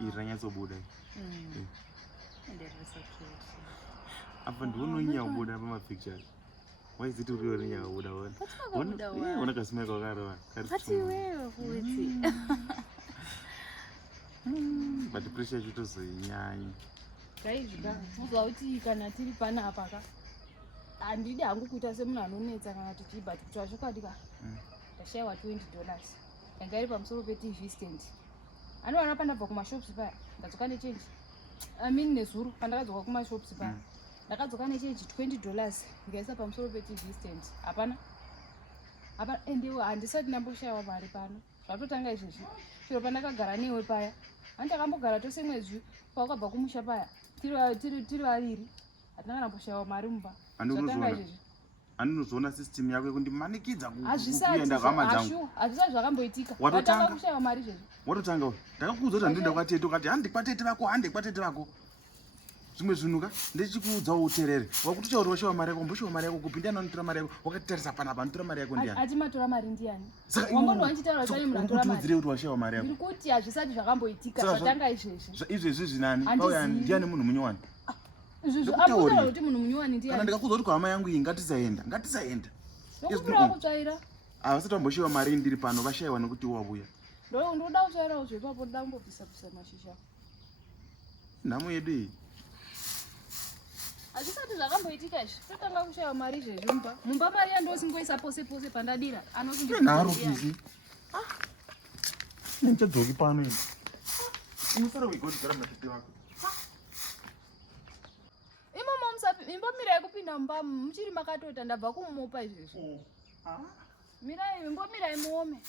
iranyatsobuda apa ndiunonyaubuda pamapictures. Why is it real nyaubuda one? Ona kasimeka wakarova. Ati wewe kuti. But pressure chitozoinyanya. Guys, tuzwa kuti kana tiri pana apaka. Andidi hangu kuita semunhu anonetsa kana tichiba tichwashokadika. Tashayiwa $20. Yanga iri pamusoro pe-TV stand. Anowana pandabva kumashops paya. Ndadzoka nechange. I mean nezuro pandakadzoka kumashops paya. Ndakadzoka nechange $20 ndikaisa pamusoro pe-TV stand. Hapana. Apa endewo handisati ndamboshayiwa mari pano. Zvatotanga izvezvi. Chero pandakagara newe paya. Handakambogara tose mwezvi kwakabva kumusha paya. Tiri vaviri. Hatina ndamboshayiwa mari mumba. Zvatanga izvezvi. Andinozoona system yako yekundimanikidza kuenda kwama dzangu. Hazvisat zvamboitika. Watanga kushayiwa mari izvezvi. Watotanga. Ndakakuudza kuti ndinda kwatete ukati handi kwatete vako. Zvimwe zvinhuka ndechikuudza uterere. Wakuti chauri washayiwa mari yako, mboshayiwa mari yako kupi ndiani anotora mari yako? Wakatarisa panapa anotora mari yako ndiani? Atimatora mari ndiani? Wambonwa wanchitaura kuti pane munhu anotora mari. Kuti kuti washayiwa mari yako. Ndiri kuti hazvisat zvakamboitika. Zvatanga izvezvi. Izvezvi zvinani? Pauya ndiani munhu munyowani? Akutaura kuti munhu munyowani ndiani? Kana ndikakuudza kuti kwama yangu iyi ngatisaenda. Ndokupira kutsvaira. Avasati vamboshayiwa mari ndiri pano vashayiwa nekuti wabuya. Ndoda kutsvairawo zvepapo ndoda kumbobvisa mashizha. Nhamo yedu iyi. Hazvisat zvakamboitika izvi. Totanga kushayiwa mari izvezvi mumba. Mumba mari yandosingoisa pose pandadira. Naro izvi. Ndichadzoki pano ini. Unosara uigotigara matete wako. Imba mirai kupinda mumba muchiri makatota ndabva kumupa izvezvi. Mirai muome.